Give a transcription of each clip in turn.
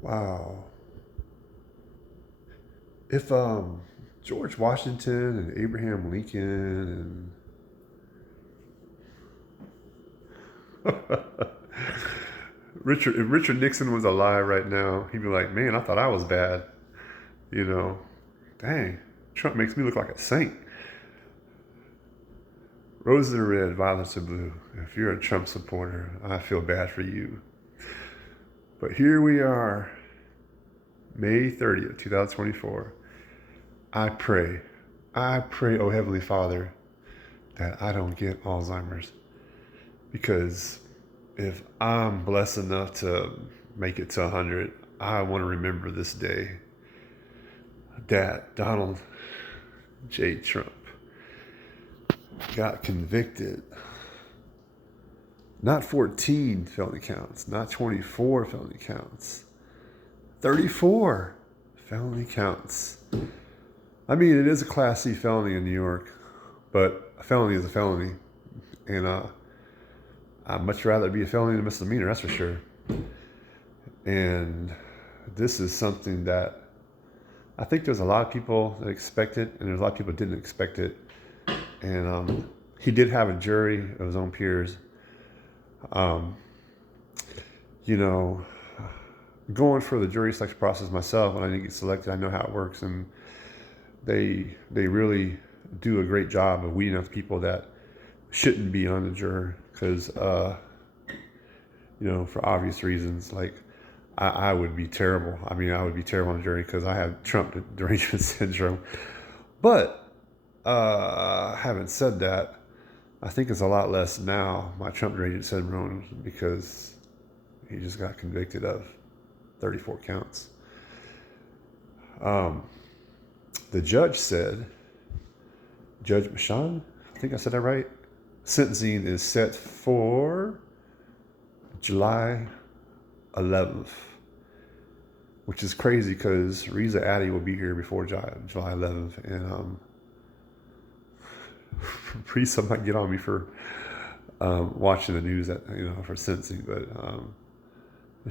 Wow. If George Washington and Abraham Lincoln and if Richard Nixon was alive right now, he'd be like, "Man, I thought I was bad." You know, dang, Trump makes me look like a saint. Roses are red, violets are blue. If you're a Trump supporter, I feel bad for you. But here we are, May 30th, 2024. I I pray, oh Heavenly Father, that I don't get Alzheimer's. Because if I'm blessed enough to make it to 100, I want to remember this day that Donald J. Trump got convicted. Not 14 felony counts, not 24 felony counts, 34 felony counts. I mean, it is a Class C felony in New York, but a felony is a felony. And I'd much rather be a felony than a misdemeanor, that's for sure. And this is something that I think there's a lot of people that expect it, and there's a lot of people that didn't expect it. And he did have a jury of his own peers. Um, you know, going for the jury selection process myself, when I didn't get selected, I know how it works, and they really do a great job of weeding out the people that shouldn't be on the jury because for obvious reasons. Like I would be terrible. I mean, I would be terrible on the jury because I have Trump derangement syndrome. But having said that, I think it's a lot less now, my Trump derangement syndrome, because he just got convicted of 34 counts. The judge said, Judge Michon, I think I said that right. Sentencing is set for July 11th, which is crazy because Reza Addy will be here before July 11th, and Reza might get on me for watching the news for sentencing, but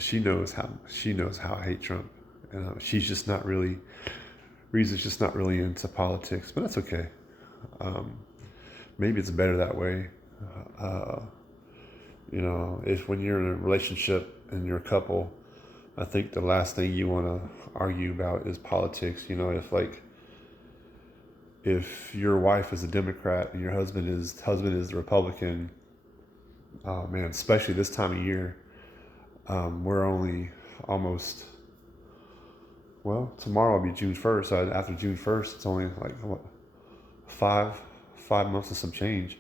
she knows how I hate Trump, and she's just not really. Reza's just not really into politics, but that's okay. Maybe it's better that way. Uh, if when you're in a relationship and you're a couple, I think the last thing you want to argue about is politics. If your wife is a Democrat and your husband is the Republican, oh man, especially this time of year, we're only almost. Well, tomorrow will be June 1st. So after June 1st, it's only like what, five months and some change,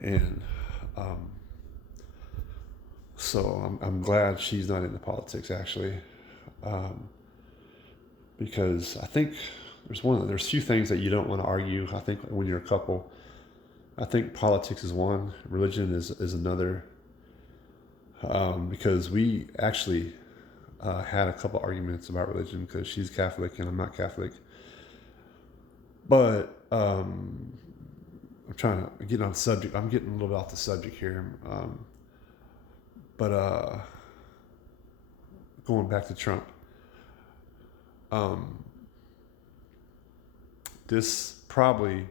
and so I'm glad she's not into politics actually, because I think there's few things that you don't want to argue. I think when you're a couple, I think politics is one, religion is another, because we actually had a couple arguments about religion because she's Catholic and I'm not Catholic, but I'm trying to get on subject. I'm getting a little bit off the subject here, but going back to Trump. Um, this probably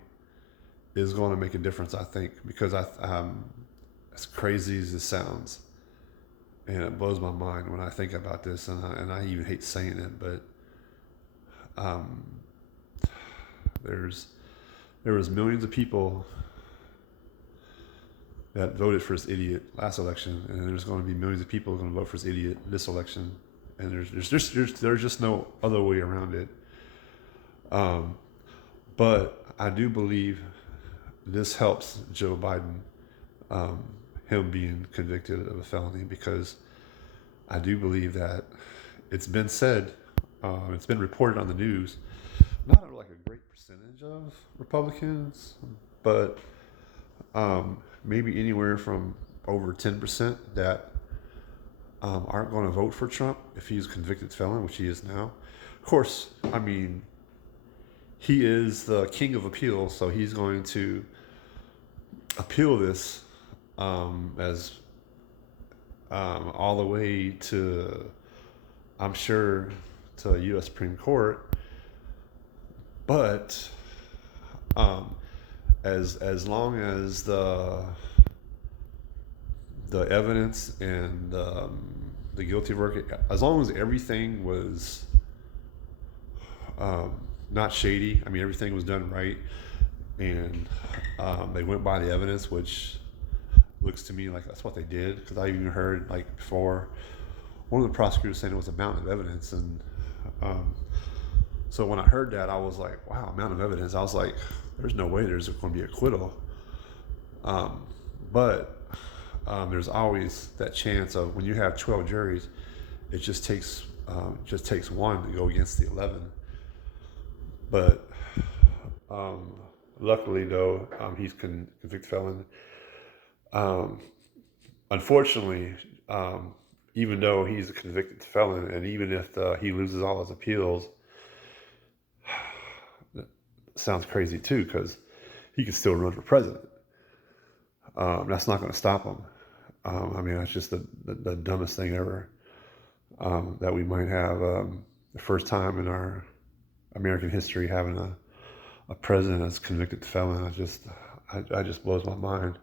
is going to make a difference, I think, because as crazy as this sounds, and it blows my mind when I think about this, and I even hate saying it, but um, there was millions of people that voted for this idiot last election, and there's going to be millions of people going to vote for this idiot this election, and there's just no other way around it. Um, but I do believe this helps Joe Biden, um, him being convicted of a felony, because I do believe that it's been said, it's been reported on the news, not like a great percentage of Republicans, but maybe anywhere from over 10% that aren't going to vote for Trump if he's a convicted felon, which he is now. Of course, I mean, he is the king of appeals, so he's going to appeal this as all the way to I'm sure, to a U.S. Supreme Court, but um, as long as the evidence and the guilty verdict, as long as everything was not shady, I mean everything was done right, and they went by the evidence, which looks to me like that's what they did. Because I even heard like before one of the prosecutors saying it was a mountain of evidence, and um, so when I heard that, I was like, wow, a mountain of evidence. I was like, there's no way there's going to be acquittal. But there's always that chance of when you have 12 juries, it just takes one to go against the 11. But luckily, though, he's convicted felon. Unfortunately, even though he's a convicted felon, and even if he loses all his appeals, sounds crazy too, because he could still run for president. That's not going to stop him. I mean, that's just the dumbest thing ever, that we might have the first time in our American history having a president that's convicted felon. I just blows my mind.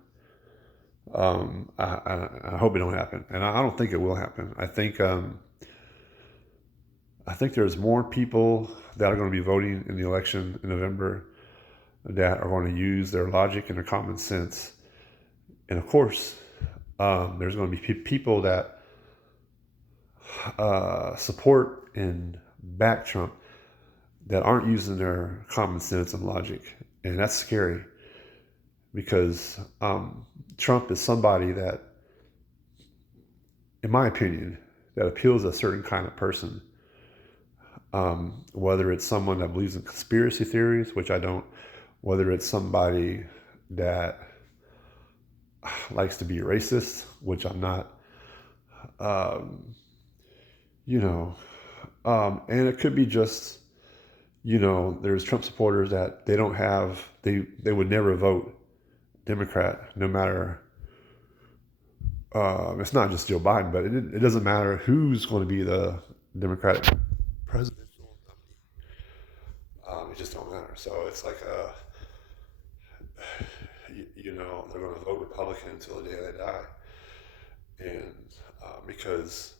I hope it don't happen, and I don't think it will happen. I think there's more people that are going to be voting in the election in November that are going to use their logic and their common sense. And of course, there's going to be people that support and back Trump that aren't using their common sense and logic. And that's scary, because Trump is somebody that, in my opinion, that appeals to a certain kind of person. Whether it's someone that believes in conspiracy theories, which I don't, whether it's somebody that likes to be racist, which I'm not, and it could be just, there's Trump supporters that they would never vote Democrat, no matter, it's not just Joe Biden, but it doesn't matter who's going to be the Democratic presidential nominee. It just don't matter. So it's like, they're going to vote Republican until the day they die. And because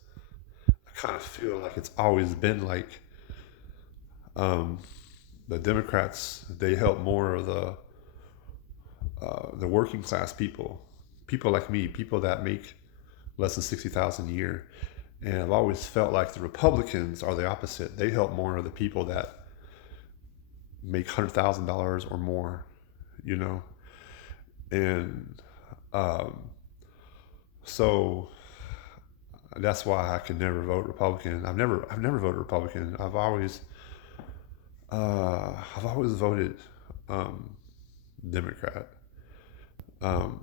I kind of feel like it's always been like, the Democrats, they help more of the working class people like me, people that make less than $60,000 a year. And I've always felt like the Republicans are the opposite. They help more of the people that make $100,000 or more, and so that's why I could never vote Republican. I've never voted Republican. I've always voted Democrat. So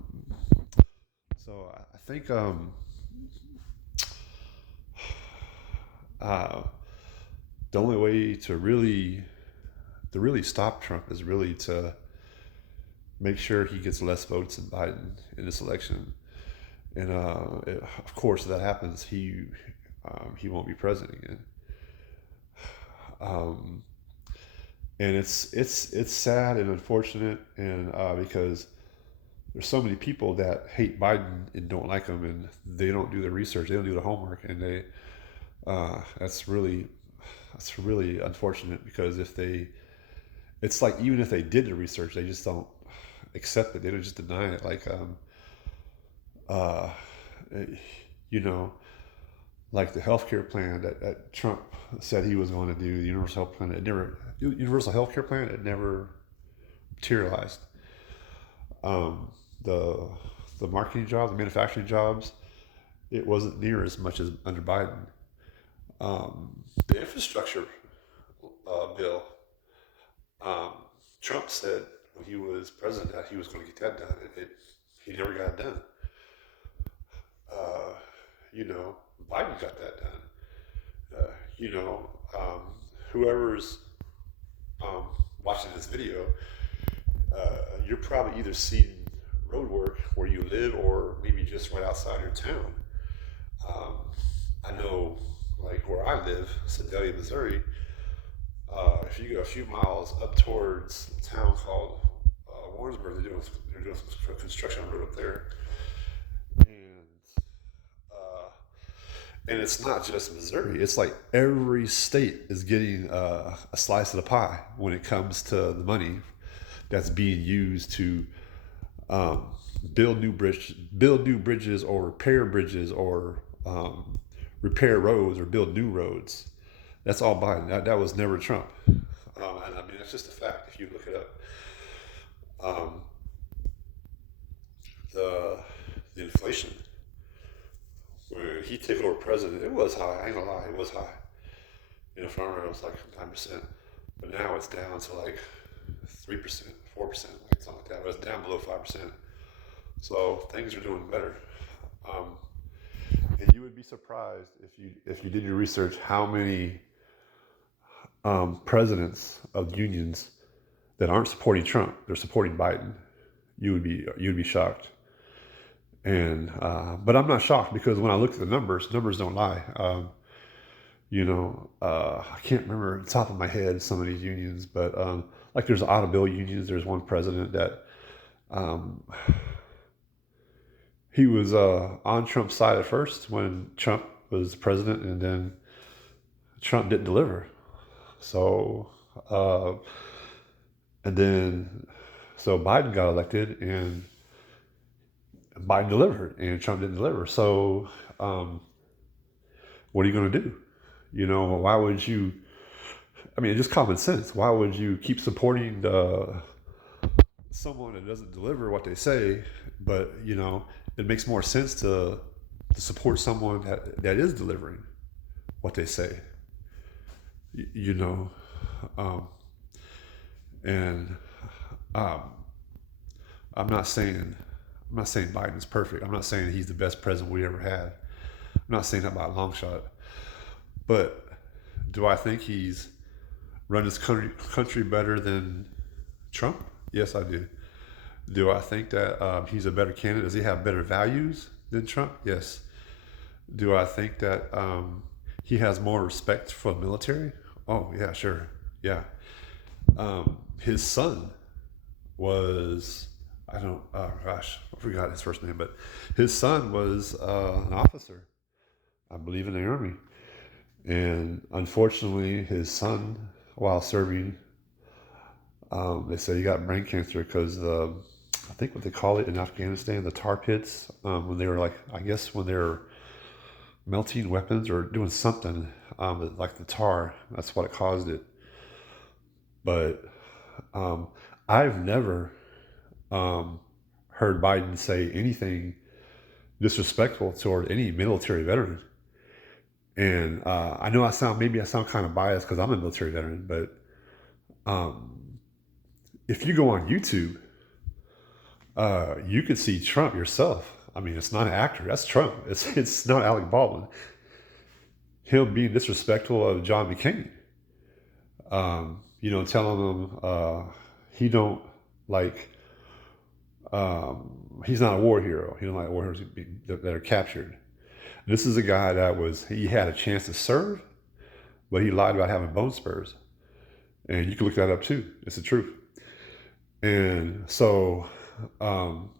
I think the only way to really stop Trump is really to make sure he gets less votes than Biden in this election. And of course, if that happens, he won't be president again. And it's sad and unfortunate, and because there's so many people that hate Biden and don't like him, and they don't do the research, they don't do the homework, and that's really unfortunate, because it's like, even if they did the research, they just don't accept it. They don't just deny it. Like, like the healthcare plan that Trump said he was going to do, the universal health plan, universal healthcare plan, it never materialized. The marketing jobs, the manufacturing jobs, it wasn't near as much as under Biden. The infrastructure bill, Trump said when he was president that he was going to get that done. He never got it done. Biden got that done. Whoever's watching this video, you're probably either seeing road work where you live, or maybe just right outside your town. I know, like where I live, Sedalia, Missouri, if you go a few miles up towards a town called Warrensburg, they're doing some construction on the road up there, and uh, and it's not just Missouri. It's like every state is getting a slice of the pie when it comes to the money that's being used to um, build new bridges, or repair bridges, or repair roads, or build new roads. That's all Biden. That was never Trump. And I mean, that's just a fact if you look it up. Um, the the inflation when he took over president, it was high. I ain't gonna lie, it was high. You know, farmer it was like 9%, but now it's down to like 3%, 4%, like something like that. But it's down below 5%. So things are doing better. Um, and you would be surprised if you did your research how many presidents of unions that aren't supporting Trump, they're supporting Biden. You'd be shocked. And but I'm not shocked, because when I look at the numbers don't lie. I can't remember off the top of my head some of these unions, but like there's automobile unions. There's one president that um, he was on Trump's side at first when Trump was president, and then Trump didn't deliver. So uh, and then so Biden got elected, and Biden delivered, and Trump didn't deliver. So what are you going to do? Why would you? I mean, just common sense. Why would you keep supporting someone that doesn't deliver what they say? But it makes more sense to support someone that is delivering what they say. Y- you know, um, and um, I'm not saying Biden's perfect. I'm not saying he's the best president we ever had. I'm not saying that by a long shot. But do I think he's run his country better than Trump? Yes, I do. Do I think that he's a better candidate? Does he have better values than Trump? Yes. Do I think that he has more respect for the military? Oh, yeah, sure. Yeah. His son was, I don't, oh gosh, I forgot his first name, but his son was an officer, I believe, in the Army. And unfortunately, his son, while serving, they said he got brain cancer because I think what they call it in Afghanistan, the tar pits, when they were like, I guess when they were melting weapons or doing something, like the tar, that's what it caused it. But um, I've never um, heard Biden say anything disrespectful toward any military veteran. And I know maybe I sound kind of biased because I'm a military veteran, but um, if you go on YouTube, you could see Trump yourself. I mean, it's not an actor. That's Trump. It's not Alec Baldwin. Him being disrespectful of John McCain. Telling him he don't like. He's not a war hero. He don't like war heroes that are captured. This is a guy he had a chance to serve, but he lied about having bone spurs. And you can look that up too. It's the truth. And so, um,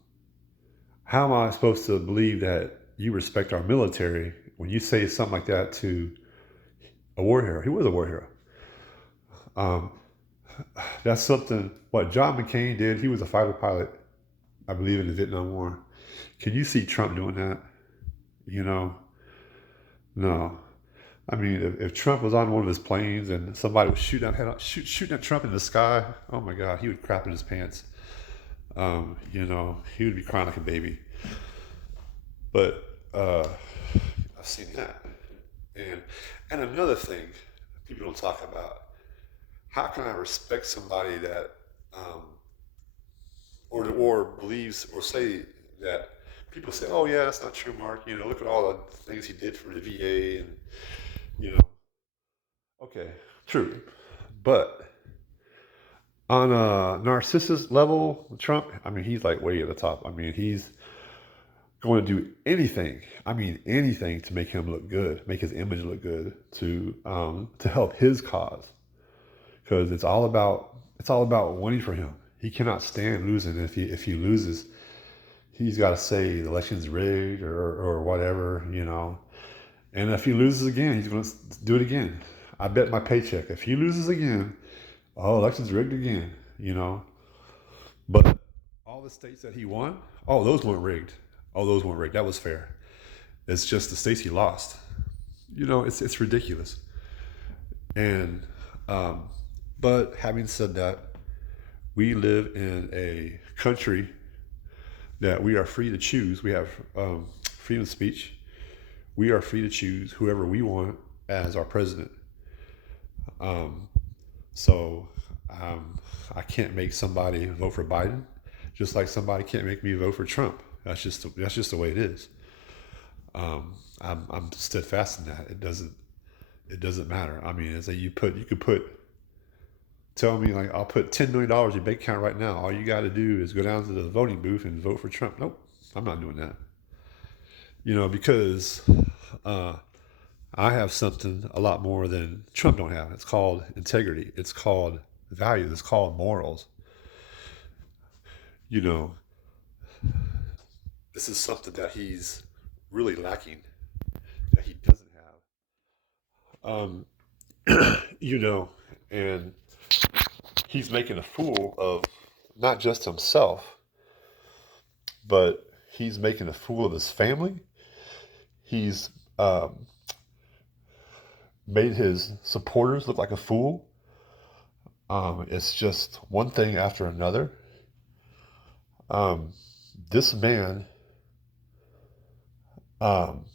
how am I supposed to believe that you respect our military when you say something like that to a war hero? He was a war hero. Um, that's something, what John McCain did. He was a fighter pilot, I believe, in the Vietnam War. Can you see Trump doing that? You know, no. I mean, if Trump was on one of his planes and somebody was shooting at Trump in the sky, oh my God, he would crap in his pants. He would be crying like a baby. But I've seen that. And and another thing people don't talk about: how can I respect somebody that um, or believes or say that people say, oh yeah, that's not true, Mark. Look at all the things he did for the VA, and you know, okay, true, but on a narcissist level, Trump, I mean, he's like way at the top. I mean, going to do anything. I mean, anything to make him look good, make his image look good, to help his cause, because it's all about winning for him. He cannot stand losing. If he loses, he's got to say the election's rigged or whatever, you know. And if he loses again, he's going to do it again. I bet my paycheck. If he loses again, oh, election's rigged again, you know. But all the states that he won, oh, those weren't rigged. Oh, those weren't rigged. That was fair. It's just the states he lost. You know, it's ridiculous. And but having said that, we live in a country that we are free to choose. We have freedom of speech. We are free to choose whoever we want as our president. Um, so I can't make somebody vote for Biden, just like somebody can't make me vote for Trump. That's just the way it is. I'm steadfast in that. It doesn't matter. I mean, it's like you could tell me like I'll put $10 million in your bank account right now. All you got to do is go down to the voting booth and vote for Trump. Nope, I'm not doing that. You know, because uh, I have something a lot more than Trump don't have. It's called integrity. It's called values. It's called morals. You know, this is something that he's really lacking, that he doesn't have. You know, and he's making a fool of not just himself, but he's making a fool of his family. He's made his supporters look like a fool. It's just one thing after another. Um, this man um,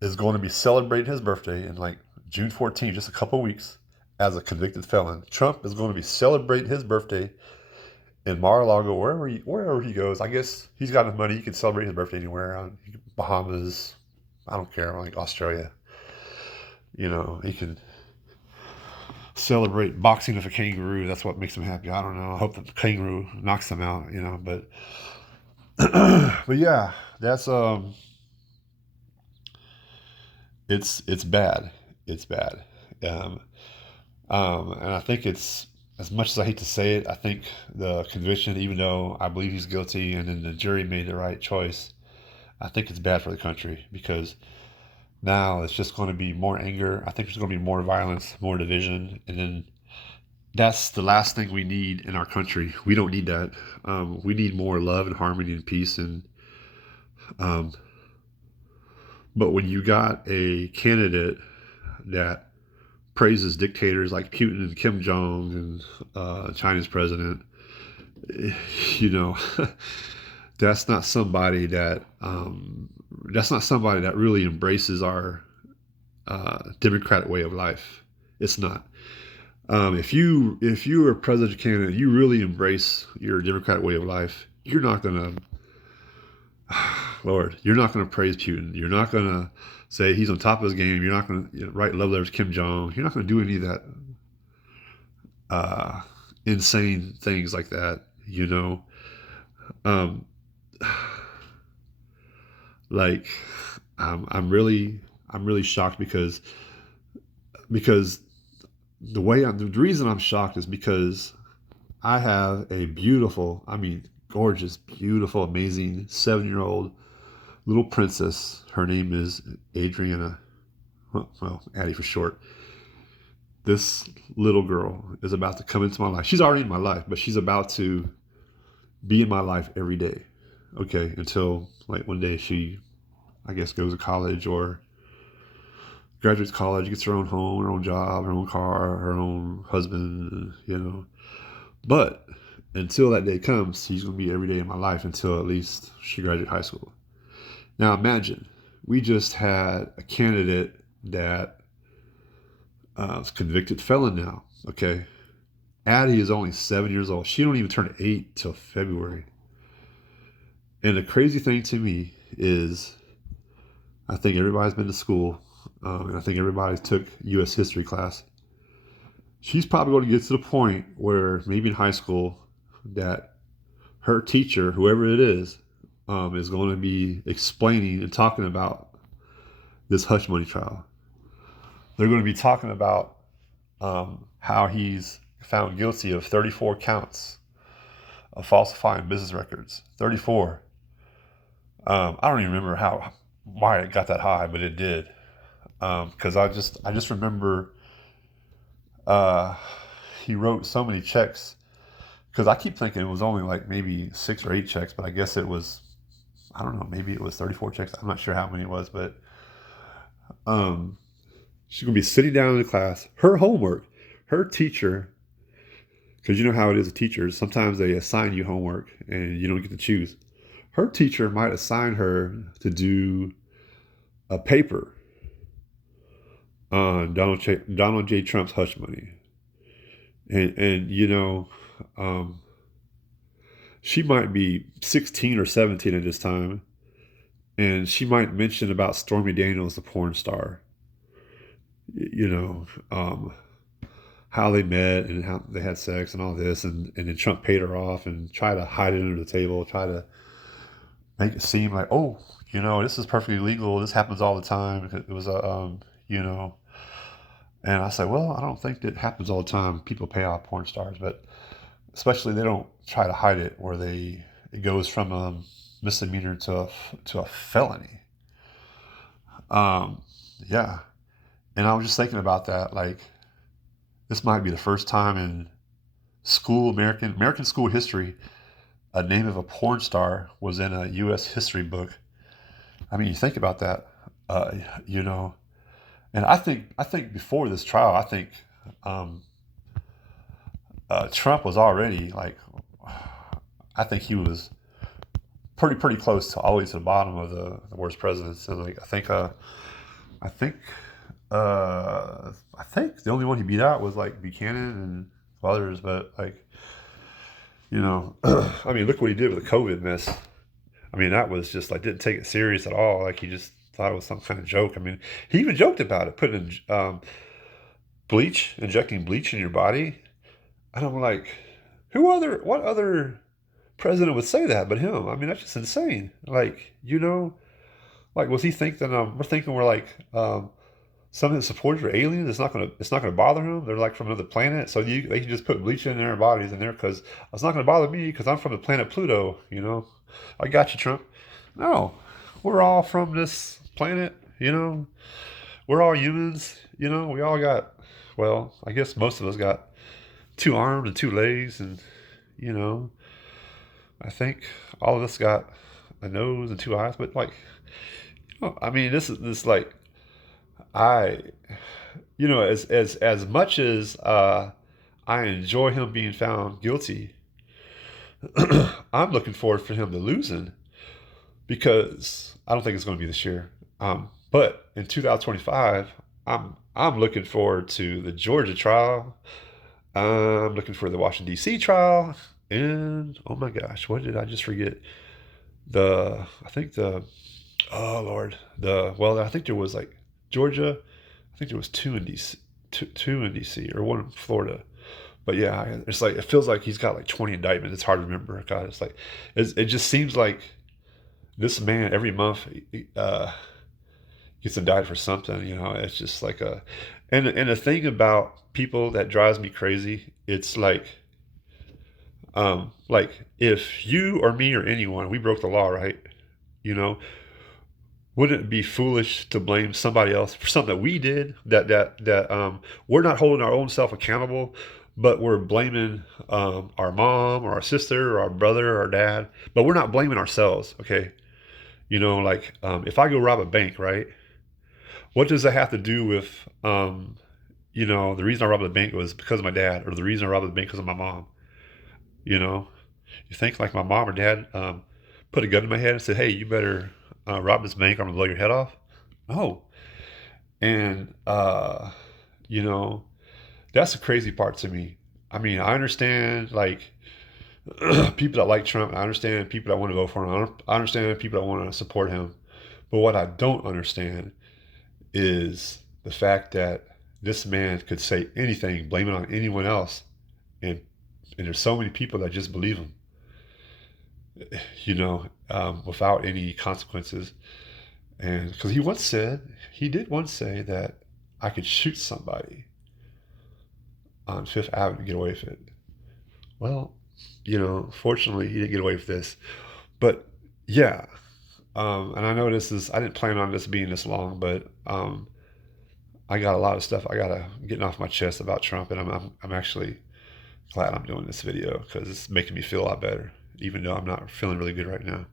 is going to be celebrating his birthday in like June 14th, just a couple of weeks, as a convicted felon. Trump is going to be celebrating his birthday in Mar-a-Lago, wherever he goes. I guess he's got enough money; he can celebrate his birthday anywhere. Bahamas, I don't care, like Australia. You know, he can celebrate boxing with a kangaroo. That's what makes him happy. I don't know. I hope that the kangaroo knocks him out. You know, but but yeah, that's it's bad. It's bad. Um, and I think it's, as much as I hate to say it, I think the conviction, even though I believe he's guilty and then the jury made the right choice, I think it's bad for the country, because now it's just going to be more anger. I think there's going to be more violence, more division, and then that's the last thing we need in our country. We don't need that. We need more love and harmony and peace. And um, but when you got a candidate that praises dictators like Putin and Kim Jong and China's president, you know, that's not somebody that really embraces our democratic way of life. It's not. If you are a presidential candidate, you really embrace your democratic way of life. You're not gonna, Lord, you're not gonna praise Putin. You're not gonna say he's on top of his game. You're not gonna write love letters to Kim Jong. You're not gonna do any of that uh, insane things like that. You know, um, like I'm really shocked, because the reason I'm shocked is because I have a beautiful, I mean, gorgeous, beautiful, amazing 7-year-old little princess. Her name is Adriana. Well, Addie for short. This little girl is about to come into my life. She's already in my life, but she's about to be in my life every day. Okay, until like one day she, I guess, goes to college or graduates college, gets her own home, her own job, her own car, her own husband, you know. But until that day comes, she's going to be every day in my life until at least she graduates high school. Now imagine, we just had a candidate that is convicted felon now, okay? Addie is only 7 years old. She don't even turn 8 till February. And the crazy thing to me is, I think everybody's been to school, and I think everybody took U.S. history class. She's probably going to get to the point where maybe in high school that her teacher, whoever it is, is going to be explaining and talking about this hush money trial. They're going to be talking about how he's found guilty of 34 counts of falsifying business records. 34. I don't even remember why it got that high, but it did. Because I just remember he wrote so many checks. Because I keep thinking it was only like maybe 6 or 8 checks, but I guess it was, I don't know, maybe it was 34 checks. I'm not sure how many it was, but she's going to be sitting down in the class. Her homework, her teacher, because you know how it is with teachers. Sometimes they assign you homework and you don't get to choose. Her teacher might assign her to do a paper on Donald J. Trump's hush money. And you know, she might be 16 or 17 at this time, and she might mention about Stormy Daniels, the porn star. You know, how they met and how they had sex and all this, and then Trump paid her off and tried to hide it under the table, try to make it seem like, oh, you know, this is perfectly legal. This happens all the time. It was a, you know, and I said, well, I don't think that happens all the time. People pay off porn stars, but especially they don't try to hide it where it goes from a misdemeanor to a felony. Yeah. And I was just thinking about that. Like, this might be the first time in American school history, a name of a porn star was in a U.S. history book. I mean, you think about that, you know. And I think before this trial, I think Trump was already like, I think he was pretty close to always to the bottom of the worst presidents. And like, I think the only one he beat out was like Buchanan and others, but like, you know, I mean, look what he did with the COVID mess. I mean, that was just like, didn't take it serious at all. Like, he just thought it was some kind of joke. I mean, he even joked about it, putting injecting bleach in your body. And I'm like, what other president would say that but him? I mean, that's just insane. Like, you know, like, was he thinking, we're thinking we're like, some of his supporters are aliens. It's not gonna bother them. They're like from another planet, so they can just put bleach in their bodies in there because it's not gonna bother me because I'm from the planet Pluto. You know, I got you, Trump. No, we're all from this planet. You know, we're all humans. You know, we all got. Well, I guess most of us got 2 arms and 2 legs, and you know, I think all of us got a nose and 2 eyes. But like, you know, I mean, this like. You know, as much as I enjoy him being found guilty, I'm looking forward for him to losing because I don't think it's going to be this year. But in 2025, I'm looking forward to the Georgia trial. I'm looking for the Washington D.C. trial, and oh my gosh, what did I just forget? I think oh Lord, I think there was like Georgia. I think there was 2 in DC, two in DC, or 1 in Florida. But yeah, it's like it feels like he's got like 20 indictments. It's hard to remember. God, it's like it just seems like this man every month gets indicted for something. You know, it's just like and the thing about people that drives me crazy, it's like if you or me or anyone, we broke the law, right? You know, wouldn't it be foolish to blame somebody else for something that we did that we're not holding our own self accountable, but we're blaming our mom or our sister or our brother or our dad, but we're not blaming ourselves. Okay. You know, like, if I go rob a bank, right? What does that have to do with, you know, the reason I robbed the bank was because of my dad, or the reason I robbed the bank because of my mom? You know, you think like my mom or dad put a gun in my head and said, hey, you better rob this bank or I'm gonna blow your head off? No. And you know, that's the crazy part to me. I mean, I understand like people that like Trump. I understand people that want to vote for him. I understand people that want to support him. But what I don't understand is the fact that this man could say anything, blame it on anyone else, and there's so many people that just believe him. without any consequences. And because he did once say that I could shoot somebody on Fifth Avenue to get away with it. Well, fortunately, he didn't get away with this. But yeah, and I know I didn't plan on this being this long, but I got a lot of stuff I gotta getting off my chest about Trump, and I'm actually glad I'm doing this video because it's making me feel a lot better, even though I'm not feeling really good right now.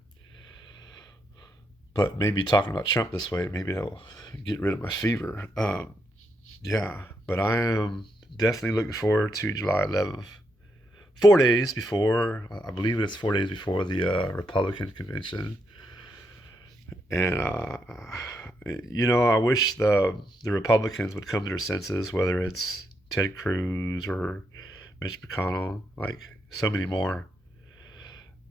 But maybe talking about Trump this way, maybe that'll get rid of my fever. Yeah, but I am definitely looking forward to July 11th. 4 days before, I believe it's 4 days before the Republican convention. And, I wish the Republicans would come to their senses, whether it's Ted Cruz or Mitch McConnell, like so many more,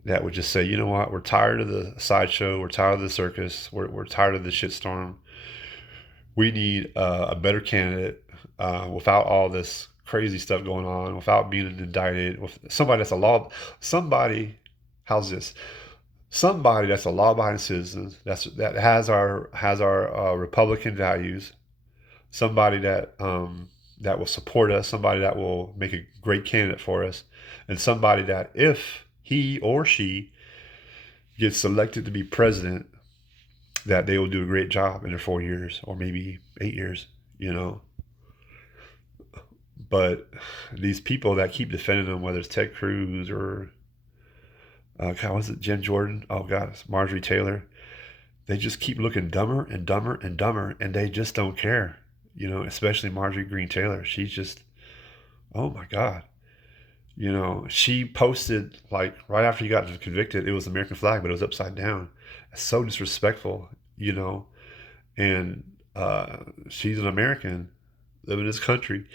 that would just say, you know what, we're tired of the sideshow, we're tired of the circus, we're tired of the shitstorm. We need a better candidate without all this crazy stuff going on, without being indicted, with somebody that's a law, somebody, how's this? Somebody that's a law-abiding citizen, that has our Republican values, somebody that will support us, somebody that will make a great candidate for us, and somebody that if he or she gets selected to be president, that they will do a great job in their 4 years or maybe 8 years, you know. But these people that keep defending them, whether it's Ted Cruz or God, was it Jim Jordan? Oh God, it's Marjorie Taylor. They just keep looking dumber and dumber and dumber, and they just don't care. Especially Marjorie Green Taylor. She's just, oh my God. She posted like right after he got convicted, it was the American flag, but it was upside down. It's so disrespectful, And she's an American living in this country,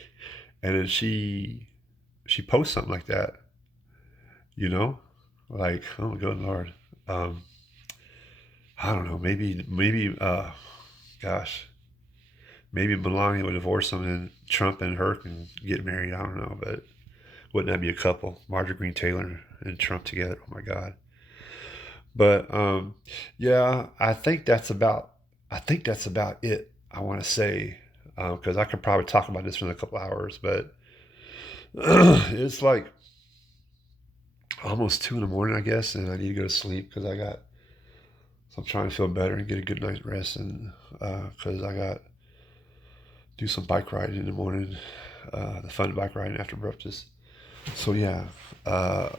and then she posts something like that, like, oh good Lord. I don't know, maybe gosh, maybe Melania would divorce him and Trump and her can get married. I don't know, but wouldn't that be a couple? Marjorie Green Taylor and Trump together. Oh my God. But yeah, I think that's about it. I want to say because I could probably talk about this for a couple hours, but it's like almost 2 in the morning, I guess, and I need to go to sleep because so I'm trying to feel better and get a good night's rest, and because I got do some bike riding in the morning, the fun bike riding after breakfast. So yeah, I'm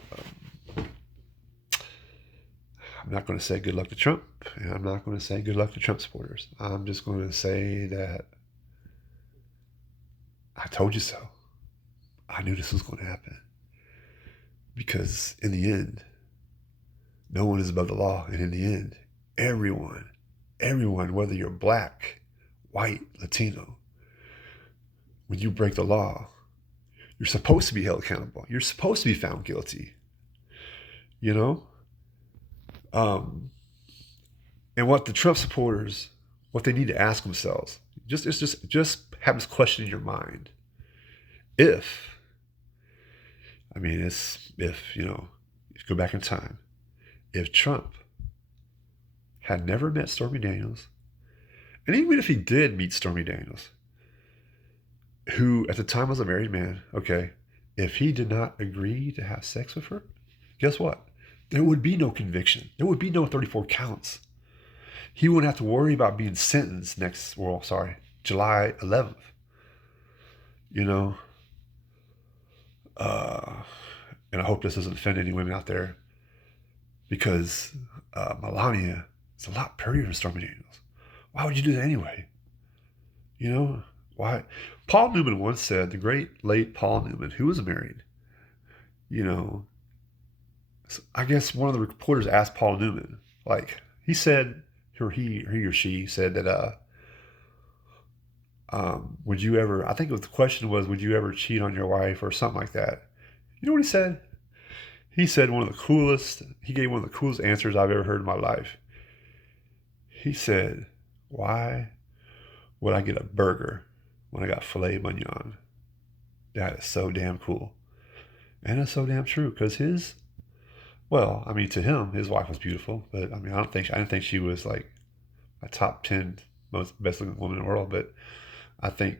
not going to say good luck to Trump, and I'm not going to say good luck to Trump supporters. I'm just going to say that I told you so. I knew this was going to happen because in the end, no one is above the law, and in the end, everyone, whether you're black, white, Latino, when you break the law, you're supposed to be held accountable. You're supposed to be found guilty. You know? And what the Trump supporters, what they need to ask themselves, just have this question in your mind. If you go back in time, if Trump had never met Stormy Daniels, and even if he did meet Stormy Daniels, who at the time was a married man, okay, if he did not agree to have sex with her, guess what? There would be no conviction. There would be no 34 counts. He wouldn't have to worry about being sentenced July 11th. And I hope this doesn't offend any women out there, because Melania is a lot prettier than Stormy Daniels. Why would you do that anyway? Why? Paul Newman once said, the great late Paul Newman, who was married, I guess one of the reporters asked Paul Newman, like, he said, or he or she said that, would you ever, I think the question was, would you ever cheat on your wife or something like that? You know what he said? He said he gave one of the coolest answers I've ever heard in my life. He said, why would I get a burger when I got filet mignon? That is so damn cool. And it's so damn true, because Well, I mean, to him, his wife was beautiful, but I mean, I didn't think she was like a top 10 most best looking woman in the world. But I think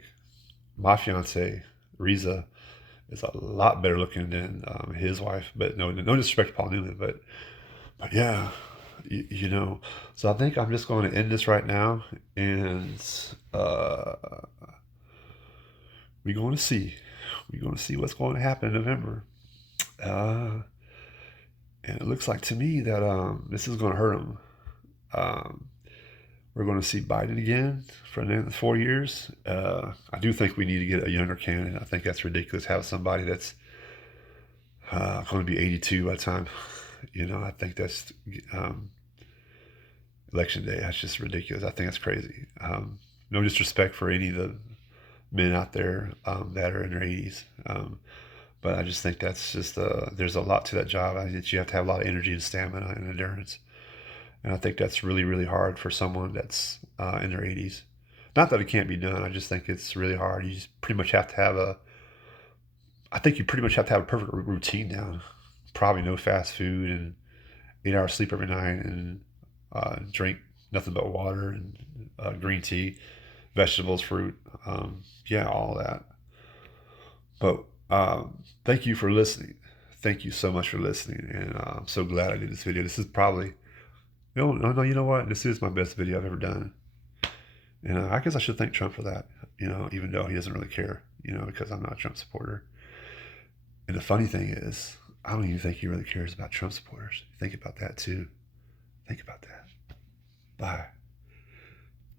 my fiance, Riza, is a lot better looking than his wife. But no disrespect to Paul Newman, but yeah, you know. So I think I'm just going to end this right now, and we're going to see. We're going to see what's going to happen in November. Uh, and it looks like to me that this is going to hurt him. Um, we're going to see Biden again for another 4 years. I do think we need to get a younger candidate. I think that's ridiculous. Have somebody that's going to be 82 by the time. I think that's um, election day. That's just ridiculous. I think that's crazy. No disrespect for any of the men out there that are in their 80s. But I just think that's just there's a lot to that job. That you have to have a lot of energy and stamina and endurance. And I think that's really, really hard for someone that's in their 80s. Not that it can't be done. I just think it's really hard. You just pretty much have to have I think you pretty much have to have a perfect routine down. Probably no fast food and 8 hours sleep every night and drink nothing but water and green tea, vegetables, fruit. Yeah, all that. But thank you for listening. Thank you so much for listening. And I'm so glad I did this video. This is probably, no, you know what? This is my best video I've ever done. And I guess I should thank Trump for that, even though he doesn't really care, because I'm not a Trump supporter. And the funny thing is, I don't even think he really cares about Trump supporters. Think about that too. Think about that. Bye.